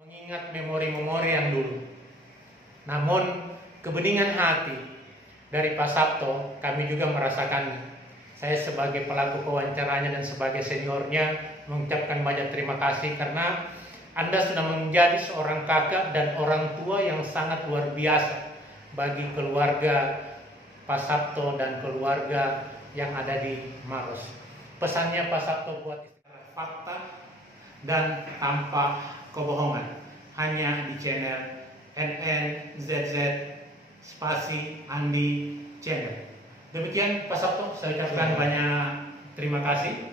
mengingat memori-memori yang dulu. Namun kebeningan hati dari Pak Sabto kami juga merasakannya. Saya sebagai pelaku pewawancaranya dan sebagai seniornya mengucapkan banyak terima kasih karena Anda sudah menjadi seorang kakak dan orang tua yang sangat luar biasa bagi keluarga Pak Sabto dan keluarga yang ada di Maros. Pesannya Pak Sabto buat istilah fakta dan tanpa kebohongan hanya di channel NNZZ spasi Andi channel. Demikian Pak Sabto, saya ucapkan banyak terima kasih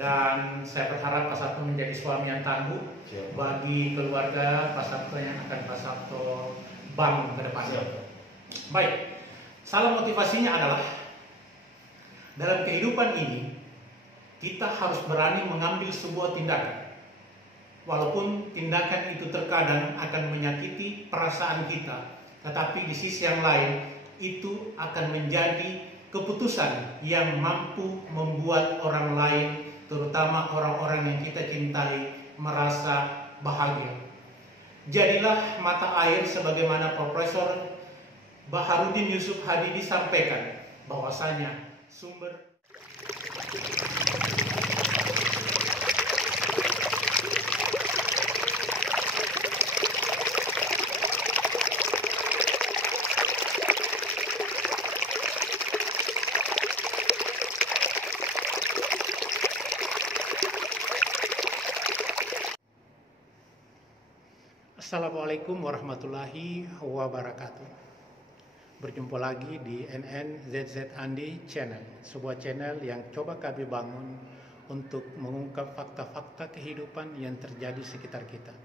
dan saya berharap Pak Sabto menjadi suami yang tangguh bagi keluarga Pak Sabto yang akan Pak Sabto bangun ke depannya. Baik, salah motivasinya adalah dalam kehidupan ini kita harus berani mengambil sebuah tindakan. Walaupun tindakan itu terkadang akan menyakiti perasaan kita, tetapi di sisi yang lain itu akan menjadi keputusan yang mampu membuat orang lain, terutama orang-orang yang kita cintai, merasa bahagia. Jadilah mata air sebagaimana Profesor Baharudin Yusuf Hadi disampaikan bahwasanya sumber Assalamualaikum warahmatullahi wabarakatuh. Berjumpa lagi di NNZZ Andi Channel, sebuah channel yang coba kami bangun untuk mengungkap fakta-fakta kehidupan yang terjadi sekitar kita.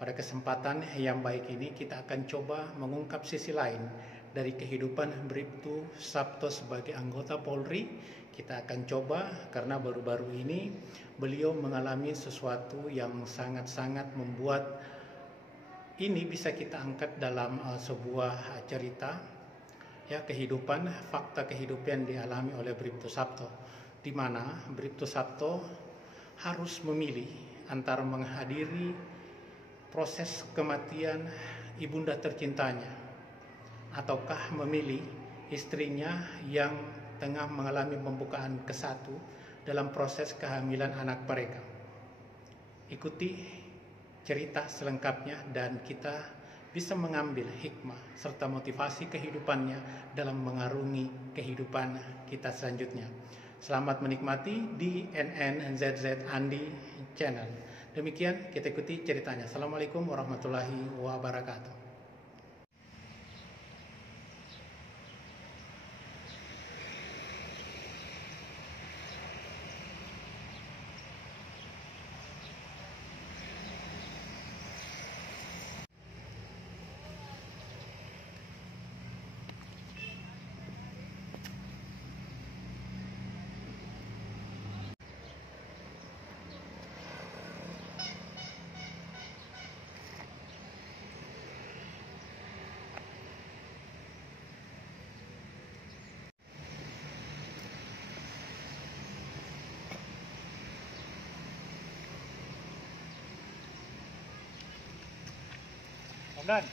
Pada kesempatan yang baik ini kita akan coba mengungkap sisi lain dari kehidupan Bribtu Sabto sebagai anggota Polri. Kita akan coba karena baru-baru ini beliau mengalami sesuatu yang sangat-sangat membuat ini bisa kita angkat dalam sebuah cerita ya, kehidupan, fakta kehidupan yang dialami oleh Bribtu Sabto, di mana Bribtu Sabto harus memilih antara menghadiri proses kematian ibunda tercintanya ataukah memilih istrinya yang tengah mengalami pembukaan ke-1 dalam proses kehamilan anak mereka. Ikuti cerita selengkapnya dan kita bisa mengambil hikmah serta motivasi kehidupannya dalam mengarungi kehidupan kita selanjutnya. Selamat menikmati di NNZZ Andi Channel. Demikian kita ikuti ceritanya. Assalamualaikum warahmatullahi wabarakatuh. Dan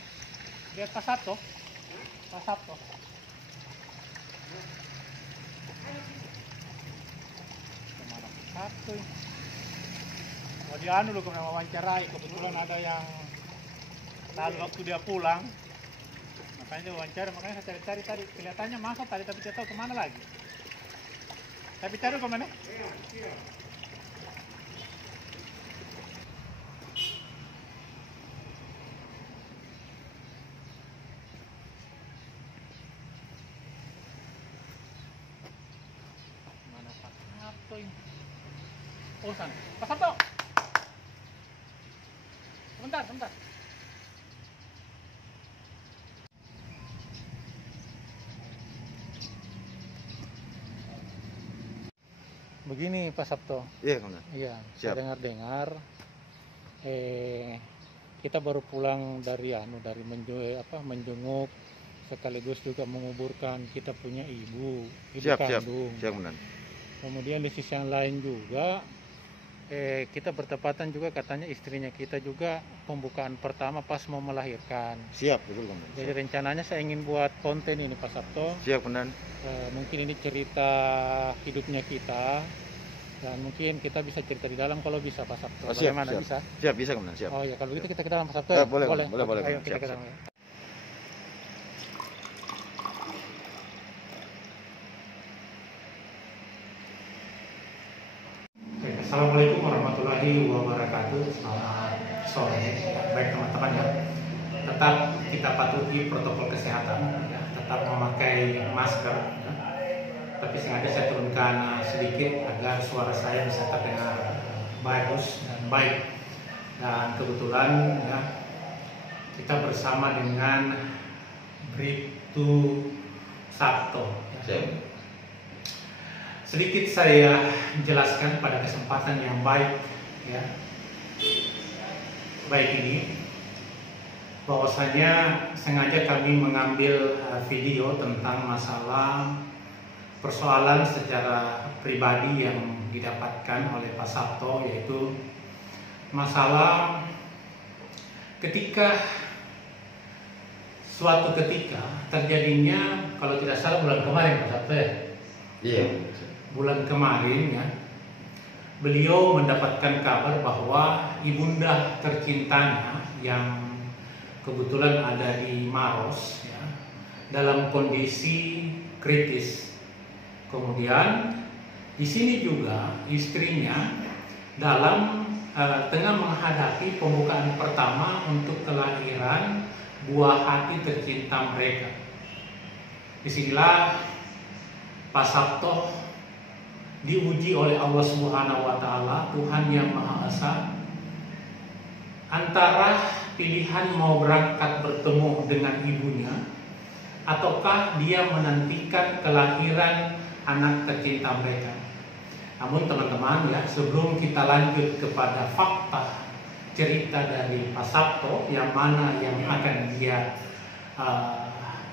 lihat Pak Sabto, Pak Sabto. Kemana Pak Sabto? Mau dianu lu kemana wawancarai, kebetulan ada yang lalu waktu dia pulang, makanya dia wawancara, makanya saya cari-cari tadi, kelihatannya masuk tadi tapi tidak tahu kemana lagi. Tapi cari kemana? Iya. Oh sana, Pak Sabto. Sebentar. Begini Pak Sabto. Iya, Komandan. Iya, saya dengar-dengar kita baru pulang dari menjenguk sekaligus juga menguburkan kita punya ibu kandung. Siap, Komandan. Kemudian di sisi yang lain juga kita bertepatan juga katanya istrinya kita juga pembukaan pertama pas mau melahirkan. Siap, betul Komandan. Jadi rencananya saya ingin buat konten ini Pak Sabto. Siap Komandan. Mungkin ini cerita hidupnya kita, dan mungkin kita bisa cerita di dalam kalau bisa Pak Sabto. Siap, Bagaimana, siap. bisa? Siap, bisa Komandan, siap. Oh ya, kalau begitu kita ke dalam Pak Sabto. Boleh. Ayo kita Siap, ke dalam. siap. Assalamualaikum warahmatullahi wabarakatuh. Selamat sore, baik teman-teman ya. Tetap kita patuhi protokol kesehatan, ya. Tetap memakai masker. Ya. Tapi sengaja saya turunkan sedikit agar suara saya bisa terdengar bagus dan baik. Dan kebetulan ya kita bersama dengan Bribtu Sabto. Ya. Sedikit saya jelaskan pada kesempatan yang baik ya, baik ini, bahwasanya sengaja kami mengambil video tentang masalah persoalan secara pribadi yang didapatkan oleh Pak Sabto, yaitu masalah suatu ketika terjadinya, kalau tidak salah bulan kemarin Pak Sabto ya. Iya. Bulan kemarin ya, beliau mendapatkan kabar bahwa ibunda tercintanya yang kebetulan ada di Maros ya, dalam kondisi kritis. Kemudian di sini juga istrinya dalam tengah menghadapi pembukaan pertama untuk kelahiran buah hati tercinta mereka. Disinilah Pak Sabto diuji oleh Allah Subhanahu wa Ta'ala, Tuhan yang Maha Esa, antara pilihan mau berangkat bertemu dengan ibunya ataukah dia menantikan kelahiran anak tercinta mereka. Namun teman-teman ya, sebelum kita lanjut kepada fakta cerita dari Pak Sabto, yang mana yang akan dia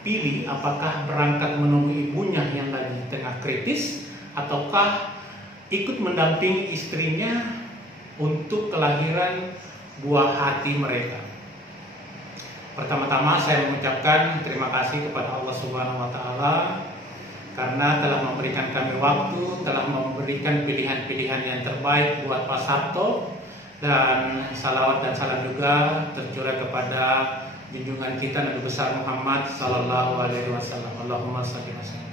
pilih, apakah berangkat menemui ibunya yang lagi tengah kritis ataukah ikut mendampingi istrinya untuk kelahiran buah hati mereka. Pertama-tama saya mengucapkan terima kasih kepada Allah Subhanahu wa Ta'ala karena telah memberikan kami waktu, telah memberikan pilihan-pilihan yang terbaik buat Pak Sabto, dan salawat dan salam juga tercurah kepada junjungan kita Nabi besar Muhammad sallallahu alaihi wasallam. Allahumma shalli wa sallim.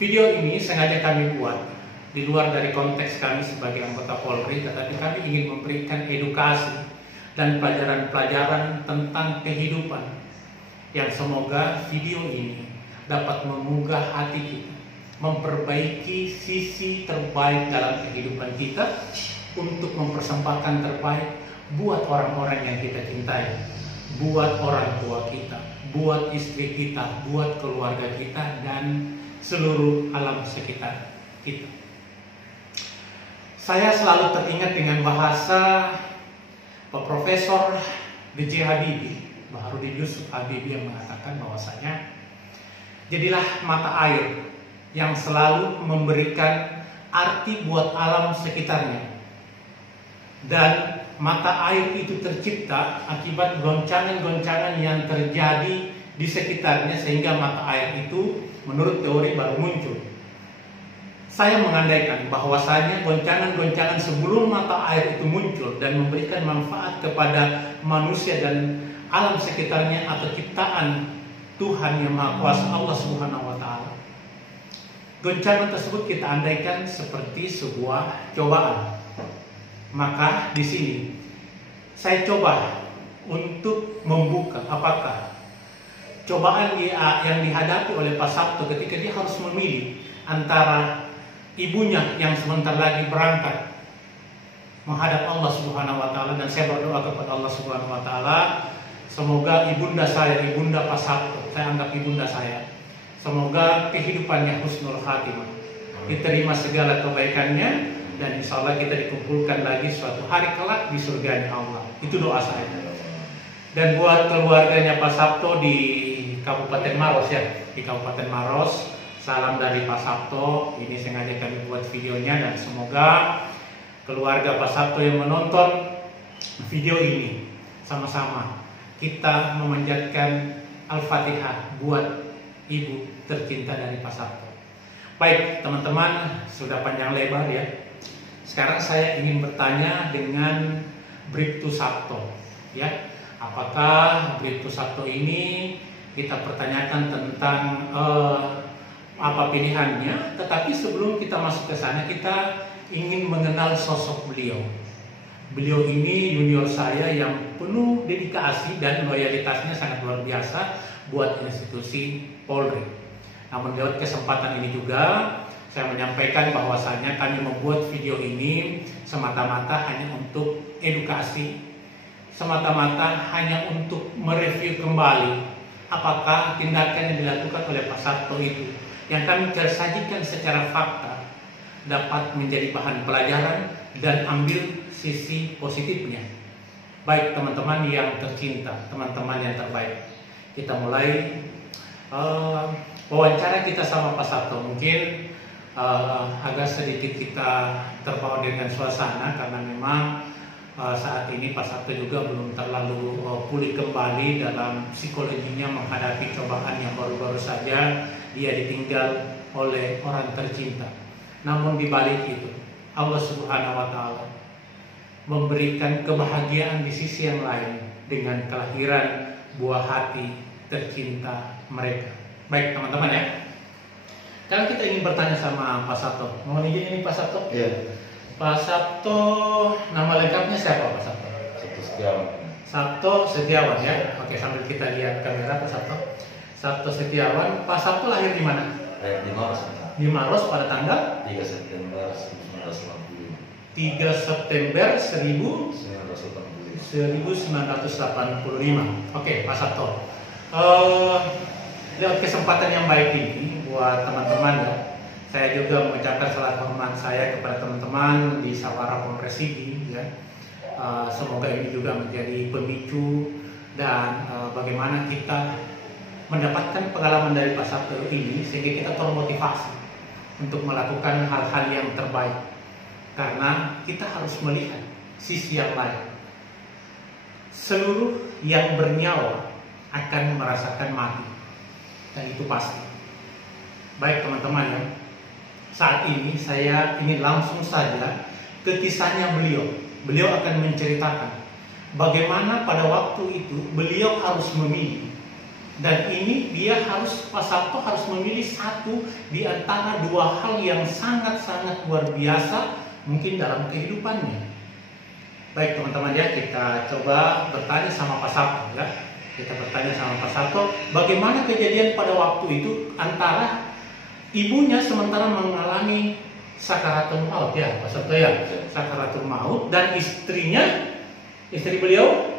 Video ini sengaja kami buat di luar dari konteks kami sebagai anggota Polri, tetapi kami ingin memberikan edukasi dan pelajaran-pelajaran tentang kehidupan yang semoga video ini dapat menggugah hati kita, memperbaiki sisi terbaik dalam kehidupan kita untuk mempersembahkan terbaik buat orang-orang yang kita cintai, buat orang tua kita, buat istri kita, buat keluarga kita, dan seluruh alam sekitar kita. Saya selalu teringat dengan bahasa Pak Profesor B.J. Habibie, Baharudin Yusuf Habibie, yang mengatakan bahwasanya jadilah mata air yang selalu memberikan arti buat alam sekitarnya, dan mata air itu tercipta akibat goncangan-goncangan yang terjadi di sekitarnya, sehingga mata air itu menurut teori baru muncul. Saya mengandaikan bahwasanya goncangan-goncangan sebelum mata air itu muncul dan memberikan manfaat kepada manusia dan alam sekitarnya atau ciptaan Tuhan yang Maha Kuasa, Allah Subhanahu wa Ta'ala. Goncangan tersebut kita andaikan seperti sebuah cobaan. Maka di sini saya coba untuk membuka apakah cobaan yang dihadapi oleh Pak Sabto ketika dia harus memilih antara ibunya yang sebentar lagi berangkat menghadap Allah Subhanahu wa Ta'ala, dan saya berdoa kepada Allah Subhanahu wa Ta'ala, semoga ibunda saya, ibunda Pak Sabto, saya anggap ibunda saya, semoga kehidupannya husnul khatimah, diterima segala kebaikannya, dan insya Allah kita dikumpulkan lagi suatu hari kelak di surganya Allah. Itu doa saya. Dan buat keluarganya Pak Sabto di Kabupaten Maros ya, di Kabupaten Maros, salam dari Pak Sabto. Ini sengaja kami buat videonya, dan semoga keluarga Pak Sabto yang menonton video ini, sama-sama kita memanjatkan Al-Fatihah buat ibu tercinta dari Pak Sabto. Baik teman-teman, sudah panjang lebar ya. Sekarang saya ingin bertanya dengan Bribtu Sabto ya. Apakah Bribtu Sabto ini kita pertanyakan tentang apa pilihannya, tetapi sebelum kita masuk ke sana kita ingin mengenal sosok beliau. Beliau ini junior saya yang penuh dedikasi dan loyalitasnya sangat luar biasa buat institusi Polri. Namun lewat kesempatan ini juga saya menyampaikan bahwasanya kami membuat video ini semata-mata hanya untuk edukasi, semata-mata hanya untuk mereview kembali apakah tindakan yang dilakukan oleh Pak Sabto itu yang kami sajikan secara fakta dapat menjadi bahan pelajaran dan ambil sisi positifnya. Baik teman-teman yang tercinta, teman-teman yang terbaik, kita mulai wawancara kita sama Pak Sabto. Mungkin agak sedikit kita terbawa dengan suasana karena memang saat ini Pak Sabto juga belum terlalu pulih kembali dalam psikologinya menghadapi cobaan yang baru-baru saja dia ditinggal oleh orang tercinta. Namun di balik itu Allah Subhanahu wa taala memberikan kebahagiaan di sisi yang lain dengan kelahiran buah hati tercinta mereka. Baik teman-teman ya. Sekarang kita ingin bertanya sama Pak Sabto. Mohon izin ini Pak Sabto. Iya. Pak Sabto, nama lengkapnya siapa Pak Sabto? Sabto Setiawan. Sabto Setiawan ya. Oke, sambil kita lihat kamera Pak Sabto. Sabto Setiawan. Pak Sabto lahir di mana? Lahir di Maros. Di Maros pada tanggal 3 September 1985. 3 September 1985. Oke, Pak Sabto. Lewat kesempatan yang baik ini buat teman-teman ya. Saya juga mengucapkan salam hormat saya kepada teman-teman di Sawara Polresidi ya. Semoga ini juga menjadi pemicu dan bagaimana kita mendapatkan pengalaman dari Pak Sabto ini sehingga kita termotivasi untuk melakukan hal-hal yang terbaik. Karena kita harus melihat sisi yang lain. Seluruh yang bernyawa akan merasakan mati. Dan itu pasti. Baik teman-teman ya. Saat ini saya ingin langsung saja ke kisahnya beliau. Beliau akan menceritakan bagaimana pada waktu itu beliau harus memilih. Dan ini dia harus, Pak Sabto harus memilih satu di antara dua hal yang sangat-sangat luar biasa mungkin dalam kehidupannya. Baik teman-teman ya, kita coba bertanya sama Pak Sabto ya. Kita bertanya sama Pak Sabto bagaimana kejadian pada waktu itu antara ibunya sementara mengalami sakaratul maut ya Pak Sabto ya, sakaratul maut, dan istrinya, istri beliau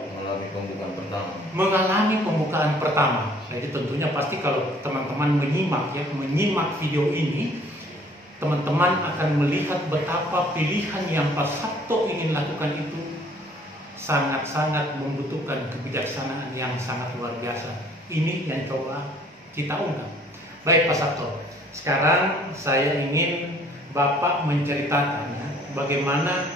mengalami pembukaan pertama. Jadi tentunya pasti kalau teman-teman menyimak video ini, teman-teman akan melihat betapa pilihan yang Pak Sabto ingin lakukan itu sangat-sangat membutuhkan kebijaksanaan yang sangat luar biasa. Ini yang coba kita ungkap. Baik Pak Sabto, sekarang saya ingin Bapak menceritakan bagaimana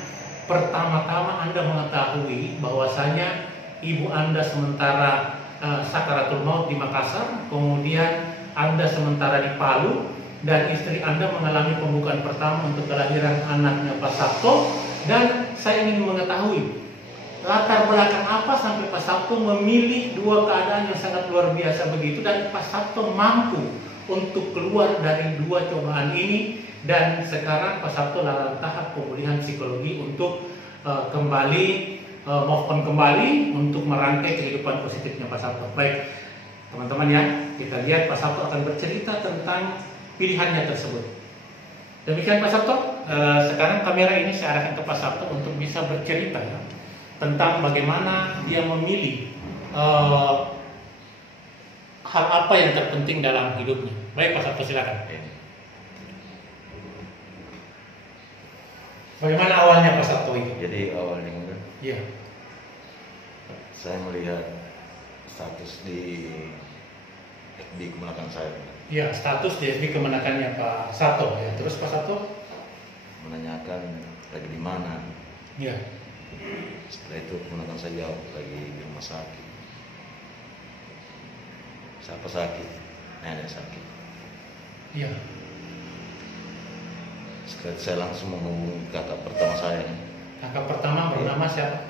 pertama-tama Anda mengetahui bahwasanya ibu Anda sementara sakaratul maut di Makassar, kemudian Anda sementara di Palu, dan istri Anda mengalami pembukaan pertama untuk kelahiran anaknya Pak Sabto. Dan saya ingin mengetahui latar belakang apa sampai Pak Sabto memilih dua keadaan yang sangat luar biasa begitu, dan Pak Sabto mampu untuk keluar dari dua cobaan ini, dan sekarang Pak Sabto dalam tahap pemulihan psikologi untuk kembali move on kembali untuk merangkai kehidupan positifnya Pak Sabto. Baik teman-teman ya, kita lihat Pak Sabto akan bercerita tentang pilihannya tersebut. Demikian Pak Sabto. Sekarang kamera ini saya arahkan ke Pak Sabto untuk bisa bercerita ya, tentang bagaimana dia memilih hal apa yang terpenting dalam hidupnya. Baik Pak Sabto, silakan. Bagaimana awalnya Pak Sabto itu? Jadi awalnya kan, Iya. saya melihat status di kemenakan saya. Iya, status di FB kemenakannya Pak Sabto ya. Terus Pak Sabto? menanyakan lagi di mana. Ya. Setelah itu kemudian saya jawab lagi di rumah sakit. Siapa sakit? Nenek sakit. Iya. Setelah itu saya langsung menghubungi kakak pertama saya. Kakak pertama bernama siapa?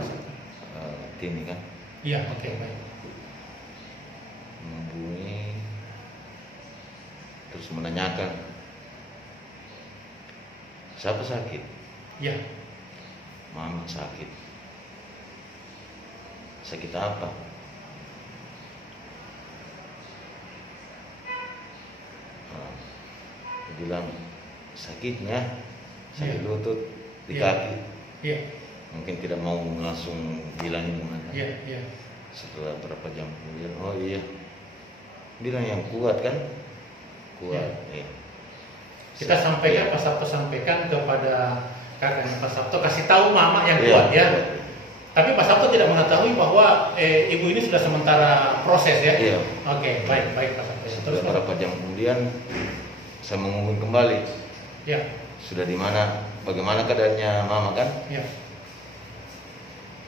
Tini kan. Iya, oke, baik. Menghubungi terus menanyakan siapa sakit? Iya. Mama sakit. Sakit apa? Dia bilang sakitnya sakit Iya. lutut di Iya. kaki. Iya. Mungkin tidak mau langsung bilangin mana. Iya, iya. Setelah berapa jam kemudian, oh iya, bilang yang kuat kan, kuat. Iya. Kita sampaikan, Pak Sabto sampaikan kepada kakaknya Pak Sabto, kasih tahu mama yang Iya. kuat ya. Tapi Pak Sabto tidak mengetahui bahwa ibu ini sudah sementara proses ya. Iya. Oke, baik, baik Pak Sabto. Setelah Terus Pak. berapa jam kemudian, saya menghubungi kembali. Ya, Sudah di mana? Bagaimana keadaannya mama kan? ya,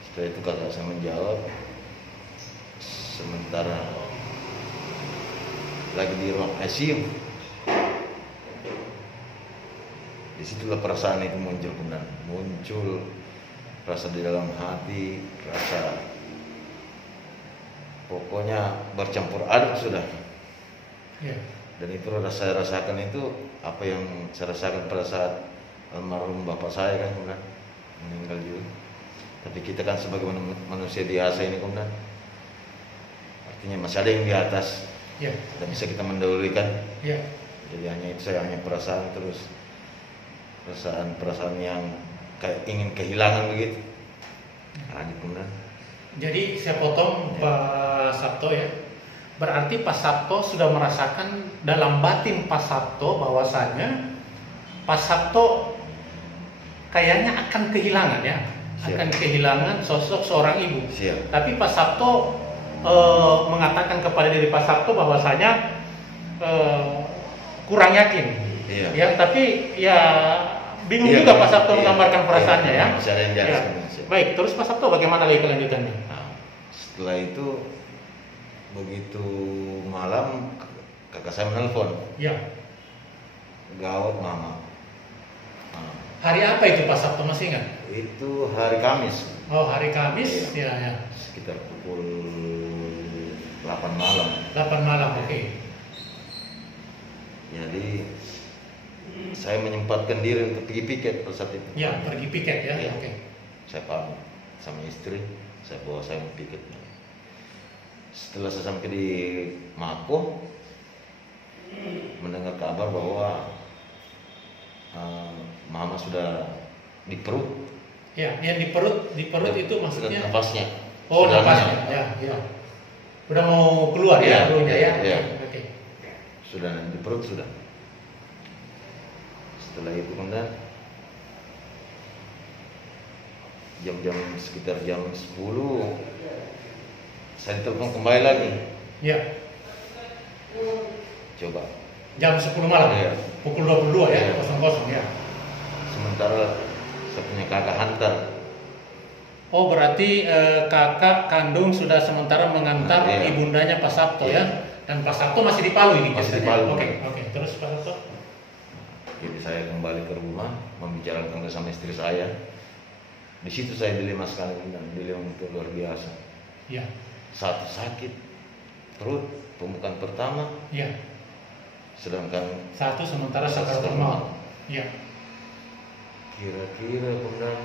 Setelah itu kakak saya menjawab, sementara lagi di ruang ICU. Disitulah perasaan itu muncul, benar. Muncul rasa di dalam hati, rasa pokoknya bercampur aduk sudah. ya, Dan itu saya rasakan itu apa yang saya rasakan pada saat almarhum bapak saya kan kemudian meninggal juga. Tapi kita kan sebagai manusia biasa ini kemudian artinya masih ada yang di atas ya, dan bisa kita mendahulukan. ya. Jadi hanya itu, saya hanya perasaan terus perasaan yang kayak ingin kehilangan begitu. Hanya kemudian Jadi saya potong Ya. Pak Sabto ya. Berarti Pak Sabto sudah merasakan dalam batin Pak Sabto bahwasanya Pak Sabto kayaknya akan kehilangan ya, Siap. akan kehilangan sosok seorang ibu. siap. Tapi Pak Sabto mengatakan kepada diri Pak Sabto bahwasanya kurang yakin. Iya. Ya, tapi ya bingung Iya, juga Pak Sabto iya. menggambarkan perasaannya Iya, ya. masih ada yang Ya. jelas. Baik, terus Pak Sabto bagaimana lagi kelanjutannya? Nah, setelah itu begitu malam kakak saya menelpon, Ya. gawat mama. Nah, Hari apa itu Pak Sabto masih ingat? itu hari Kamis Oh, hari Kamis. Iya. Ya, ya. sekitar pukul 8 malam. 8 malam, oke. Jadi saya menyempatkan diri untuk pergi piket pada saat itu. Ya, pergi piket ya. Iya. Oke. Saya pamit sama istri, saya bawa saya mau piket. Setelah saya sampai di Mako, mendengar kabar bahwa mama sudah di perut. Ya, yang di perut itu maksudnya. Nafasnya. Oh, Sudah nafasnya. naik. Ya, ya. Udah mau keluar Iya, ya, keluarnya ya. iya. Oke. Sudah di perut sudah. Setelah itu kemudian jam-jam sekitar jam 10 saya telepon kembali lagi. Ya. Coba. Jam 10 malam. Iya. Pukul 22 ya, Iya. 00 ya. Sementara saya punya kakak hantar. Oh, berarti kakak kandung sudah sementara mengantar Iya. ibundanya Pak Sabto Iya. ya. Dan Pak Sabto masih di Palu ini Masih di biasanya? Palu. Oke, oke. Terus Pak Sabto? Jadi saya kembali ke rumah membicarakan sama istri saya. Di situ saya dilema sekali dan dilema itu luar biasa. Ya. Satu sakit perut pembukaan pertama, Ya. sedangkan Satu sementara sakaratul maut. Ya. kira-kira kemudian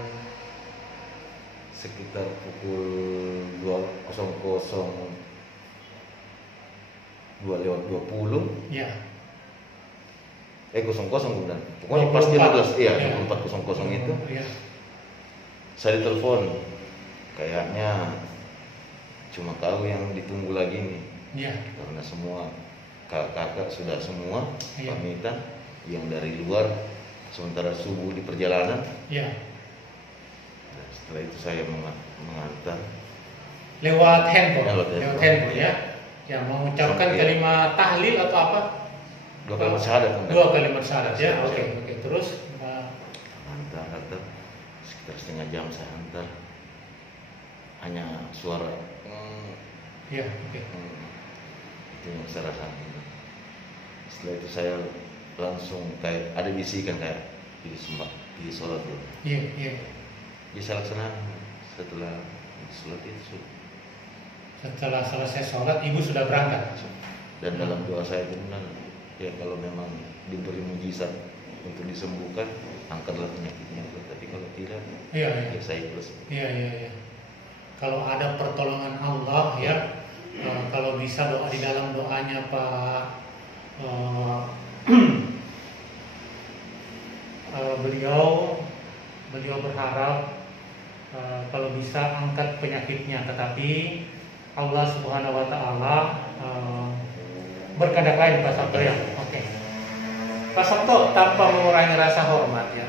sekitar pukul 2:20 Ya. 00 kemudian pokoknya pas 12 iya 24:00 itu Ya. saya ditelepon, kayaknya cuma kau yang ditunggu lagi nih, Ya. karena semua kakak sudah semua Iya. pamitan, yang dari luar sementara subuh di perjalanan. Ya. Nah, setelah itu saya mengantar Lewat handphone. Lewat Lewat handphone. handphone ya. Ya, mengucapkan Iya. kalimat tahlil atau apa? 2 kalimat syahadat. Dua kalimat syahadat ya. Iya. Oke, oke. Terus hantar sekitar setengah jam saya hantar, hanya suara Iya, oke. itu yang saya rasakan. Setelah itu saya langsung kayak ada bisikan kayak di sholat dulu. Iya. Bisa laksanakan setelah sholat itu. Setelah selesai sholat, ibu sudah berangkat. Dan dalam doa saya itu benar, ya kalau memang diberi mujizat untuk disembuhkan, angkatlah penyakitnya. Tapi kalau tidak, Iya. ya saya ikhlas. Iya. Kalau ada pertolongan Allah ya, kalau bisa doa di dalam doanya Pak, beliau berharap kalau bisa angkat penyakitnya, tetapi Allah Subhanahu Wa Taala berkehendak lain, Pak Sabto ya. Oke. Pak Sabto, tanpa mengurangi rasa hormat ya,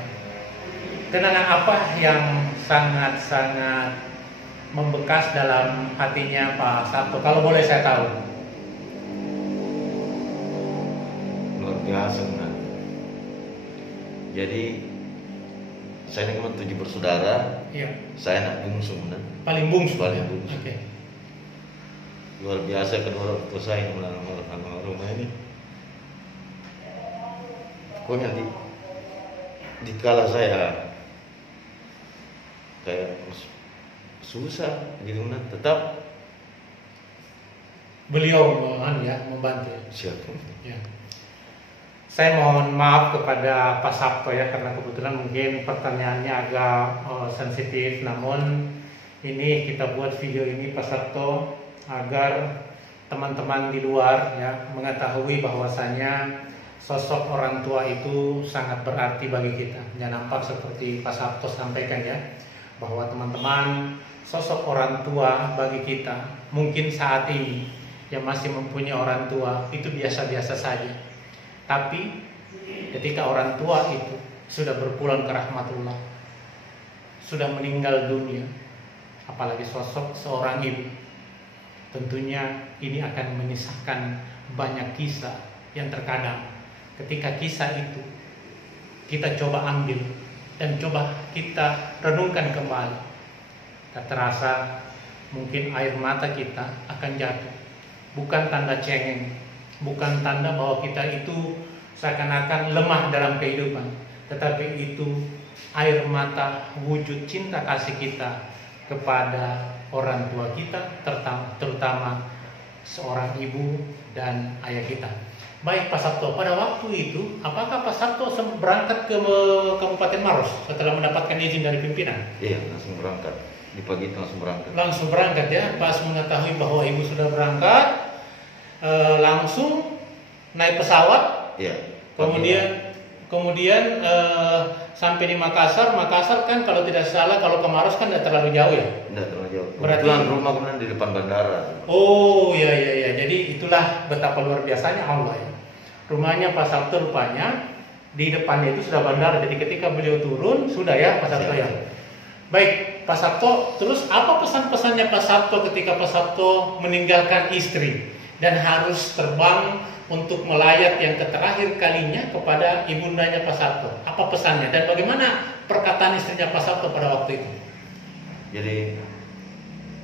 kenangan apa yang sangat-sangat membekas dalam hatinya Pak Sabto, kalau boleh saya tahu? Luar biasa benar. Jadi saya ini kan 7 bersaudara. Iya. Saya anak bungsu benar. Paling bungsu. Paling Ya? bungsu. Oke. Luar biasa kedua orang tua saya yang melalui rumah ini. Pokoknya di kala saya kayak susah gitu benar, tetap Beliau membantu. siapa. Ya. Saya mohon maaf kepada Pak Sabto ya, karena kebetulan mungkin pertanyaannya agak sensitif. Namun ini kita buat video ini Pak Sabto agar teman-teman di luar ya mengetahui bahwasanya sosok orang tua itu sangat berarti bagi kita. Dan nampak seperti Pak Sabto sampaikan ya, bahwa teman-teman, sosok orang tua bagi kita mungkin saat ini yang masih mempunyai orang tua itu biasa-biasa saja. Tapi ketika orang tua itu sudah berpulang ke rahmatullah, sudah meninggal dunia, apalagi sosok seorang ibu, tentunya ini akan menyisakan banyak kisah yang terkadang ketika kisah itu kita coba ambil dan coba kita renungkan kembali, tak terasa mungkin air mata kita akan jatuh. Bukan tanda cengeng, bukan tanda bahwa kita itu seakan-akan lemah dalam kehidupan, tetapi itu air mata wujud cinta kasih kita kepada orang tua kita, terutama seorang ibu dan ayah kita. Baik Pak Sabto, pada waktu itu apakah Pak Sabto berangkat ke Kabupaten Maros setelah mendapatkan izin dari pimpinan? Iya, langsung berangkat. Di pagi itu langsung berangkat. Langsung berangkat ya, pas mengetahui bahwa ibu sudah berangkat, langsung naik pesawat. Iya. Kemudian sampai di Makassar kan kalau tidak salah kalau ke Maros kan tidak terlalu jauh ya? Tidak terlalu jauh. Berarti Kebetulan rumah kemudian di depan bandara. Oh iya. Jadi itulah betapa luar biasanya Allah ya. Rumahnya Pak Sabto rupanya di depannya itu sudah bandara. Jadi ketika beliau turun sudah ya Pak Sabto ya. Baik Pak Sabto, terus apa pesan-pesannya Pak Sabto ketika Pak Sabto meninggalkan istri dan harus terbang untuk melayat yang terakhir kalinya kepada ibundanya Pak Sabto? Apa pesannya dan bagaimana perkataan istrinya Pak Sabto pada waktu itu? Jadi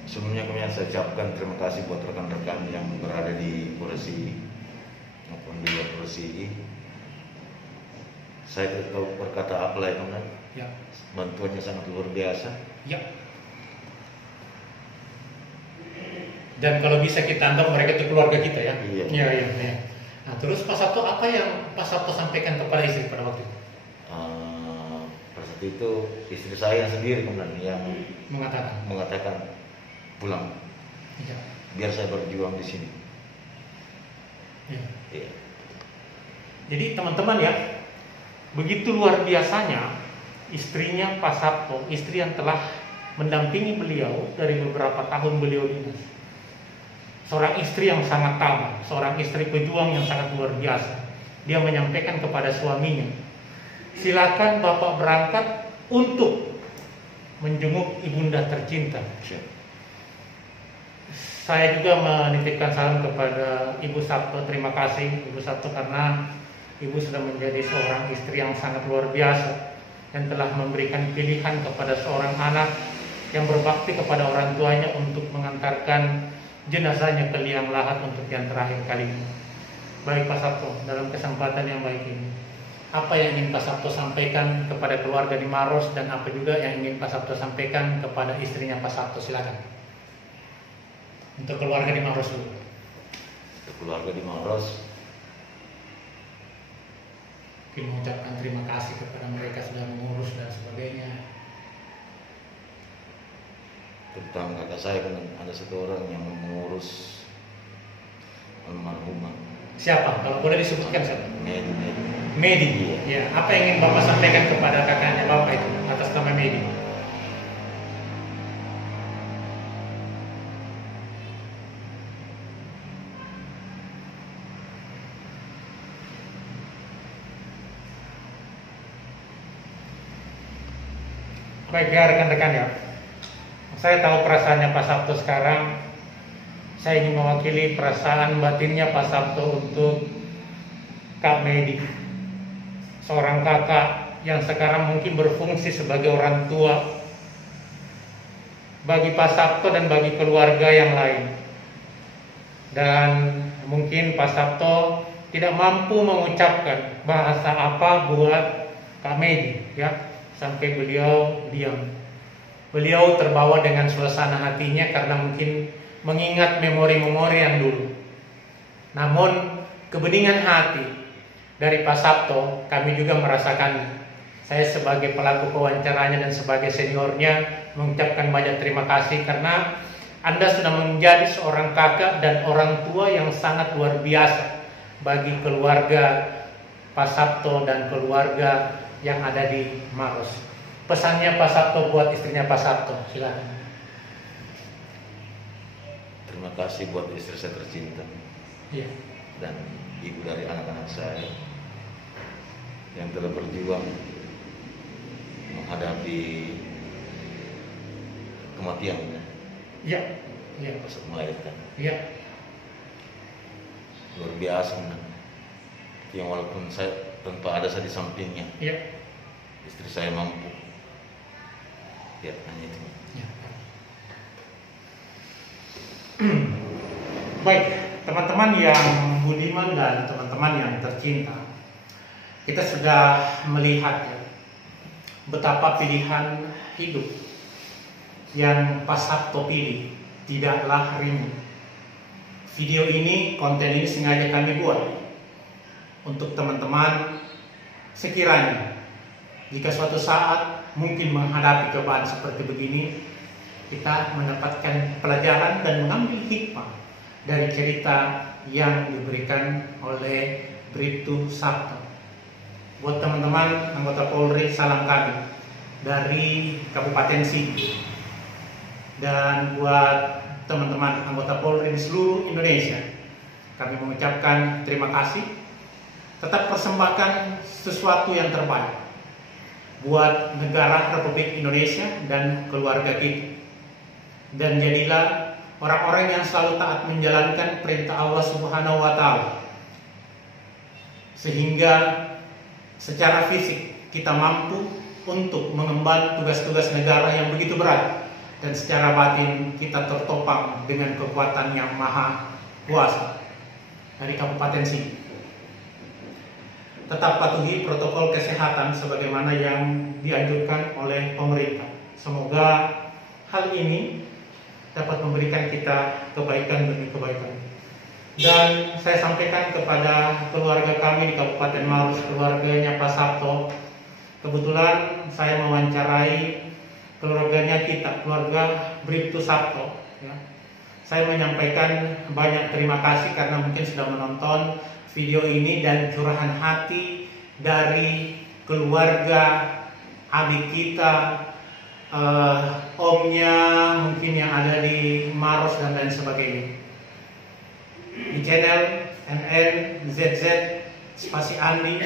sebelumnya saya ucapkan terima kasih buat rekan-rekan yang berada di Kursi maupun di luar Kursi. Saya tidak tahu berkata apa lah itu kan. Ya. Bantuannya sangat luar biasa. Ya. Dan kalau bisa kita anggap mereka itu keluarga kita ya. Iya. Nah, terus Pak Sabto, apa yang Pak Sabto sampaikan kepada istri pada waktu itu? Pada saat itu istri saya sendiri kemudian yang mengatakan pulang. Iya. Biar saya berjuang di sini. Iya. Jadi teman-teman ya, begitu luar biasanya istrinya Pak Sabto, istri yang telah mendampingi beliau dari beberapa tahun beliau dinas. Seorang istri yang sangat tamah, seorang istri pejuang yang sangat luar biasa. Dia menyampaikan kepada suaminya, silakan Bapak berangkat untuk menjenguk ibunda tercinta. Saya juga menitipkan salam kepada Ibu Sabto. Terima kasih Ibu Sabto karena Ibu sudah menjadi seorang istri yang sangat luar biasa. yang telah memberikan pilihan kepada seorang anak yang berbakti kepada orang tuanya untuk mengantarkan jenazahnya ke liang lahat untuk yang terakhir kalinya. Baik Pak Sabto, dalam kesempatan yang baik ini, apa yang ingin Pak Sabto sampaikan kepada keluarga di Maros dan apa juga yang ingin Pak Sabto sampaikan kepada istrinya Pak Sabto? Silakan. Untuk keluarga di Maros dulu. Untuk keluarga di Maros, mungkin mengucapkan terima kasih kepada mereka sudah mengurus dan sebagainya. terutama kakak saya kan ada satu orang yang mengurus almarhumah. Siapa? Kalau boleh disebutkan siapa? Medi. Medi. Iya. Ya, apa yang ingin Bapak sampaikan kepada kakaknya Bapak itu atas nama Medi? Baik ya rekan-rekan ya, saya tahu perasaannya Pak Sabto sekarang. Saya ingin mewakili perasaan batinnya Pak Sabto untuk Kak Medi, seorang kakak yang sekarang mungkin berfungsi sebagai orang tua bagi Pak Sabto dan bagi keluarga yang lain. Dan mungkin Pak Sabto tidak mampu mengucapkan bahasa apa buat Kak Medi ya, sampai beliau diam. Beliau terbawa dengan suasana hatinya karena mungkin mengingat memori-memori yang dulu. Namun kebeningan hati dari Pak Sabto kami juga merasakan. Saya sebagai pelaku pewawancaranya dan sebagai seniornya mengucapkan banyak terima kasih karena Anda sudah menjadi seorang kakak dan orang tua yang sangat luar biasa bagi keluarga Pak Sabto dan keluarga yang ada di Maros. Pesannya Pak Sabto buat istrinya Pak Sabto, silakan. Terima kasih buat istri saya tercinta. Iya. Dan ibu dari anak-anak saya yang telah berjuang menghadapi kematiannya. Iya. Iya. Pas melahirkan. Iya. Luar biasa. Yang walaupun saya tanpa ada saya di sampingnya. Iya. Istri saya mampu. Ya, hanya itu. Ya. Baik, teman-teman yang budiman dan teman-teman yang tercinta, kita sudah melihat ya, betapa pilihan hidup yang Pak Sabto pilih tidaklah ringan. Video ini, konten ini sengaja kami buat untuk teman-teman sekiranya jika suatu saat mungkin menghadapi cobaan seperti begini, kita mendapatkan pelajaran dan mengambil hikmah dari cerita yang diberikan oleh Bribtu Sabto. Buat teman-teman anggota Polri, salam kami dari Kabupaten Sigi. Dan buat teman-teman anggota Polri di seluruh Indonesia, kami mengucapkan terima kasih. Tetap persembahkan sesuatu yang terbaik buat negara Republik Indonesia dan keluarga kita. Dan jadilah orang-orang yang selalu taat menjalankan perintah Allah Subhanahu wa Ta'ala, sehingga secara fisik kita mampu untuk mengemban tugas-tugas negara yang begitu berat, dan secara batin kita tertopang dengan kekuatan yang maha kuasa dari Kabupaten Sigi. Tetap patuhi protokol kesehatan sebagaimana yang dianjurkan oleh pemerintah. Semoga hal ini dapat memberikan kita kebaikan demi kebaikan. Dan saya sampaikan kepada keluarga kami di Kabupaten Maros, keluarganya Pak Sabto. Kebetulan saya mewawancarai keluarganya kita, keluarga Bribtu Sabto. Ya. Saya menyampaikan banyak terima kasih karena mungkin sudah menonton video ini dan curahan hati dari keluarga adik kita, omnya mungkin yang ada di Maros dan lain sebagainya. Di channel NNZZ Spasi Andi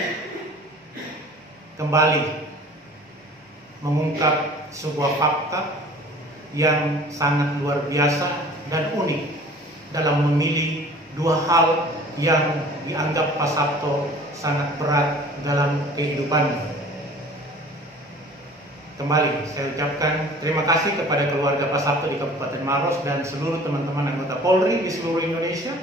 kembali mengungkap sebuah fakta yang sangat luar biasa dan unik dalam memilih dua hal yang dianggap Pak Sabto sangat berat dalam kehidupannya. kembali saya ucapkan terima kasih kepada keluarga Pak Sabto di Kabupaten Maros dan seluruh teman-teman anggota Polri di seluruh Indonesia.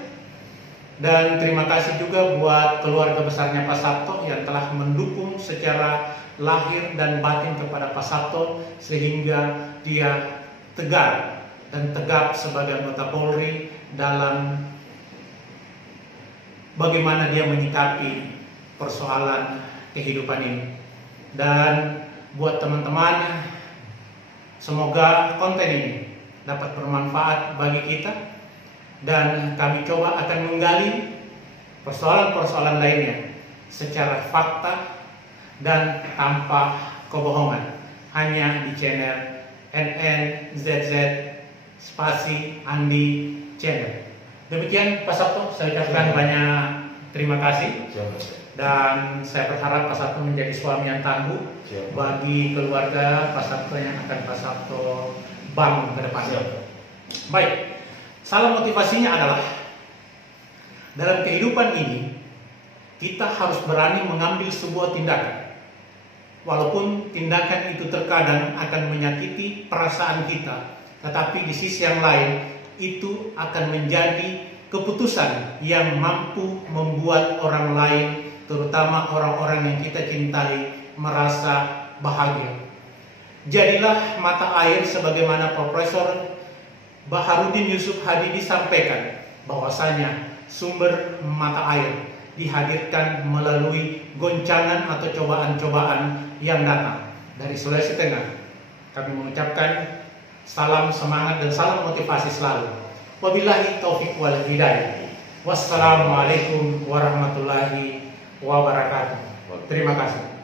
Dan terima kasih juga buat keluarga besarnya Pak Sabto yang telah mendukung secara lahir dan batin kepada Pak Sabto sehingga dia tegar dan tegap sebagai anggota Polri dalam bagaimana dia menyikapi persoalan kehidupan ini. Dan buat teman-teman, semoga konten ini dapat bermanfaat bagi kita dan kami coba akan menggali persoalan-persoalan lainnya secara fakta dan tanpa kebohongan hanya di channel NNZZ Spasi Andi Channel. Demikian Pak Sabto, saya ucapkan banyak terima kasih. Dan saya berharap Pak Sabto menjadi suami yang tangguh bagi keluarga Pak Sabto yang akan Pak Sabto bangun ke depannya. Baik, salah motivasinya adalah dalam kehidupan ini kita harus berani mengambil sebuah tindakan. Walaupun tindakan itu terkadang akan menyakiti perasaan kita, tetapi di sisi yang lain itu akan menjadi keputusan yang mampu membuat orang lain, terutama orang-orang yang kita cintai, merasa bahagia. Jadilah mata air sebagaimana Profesor Baharudin Yusuf Hadi disampaikan bahwasanya sumber mata air dihadirkan melalui goncangan atau cobaan-cobaan yang datang dari Sulawesi Tengah. Kami mengucapkan salam semangat dan salam motivasi selalu. Wabillahi taufiq wal hidayah. Wassalamualaikum warahmatullahi wabarakatuh. Terima kasih.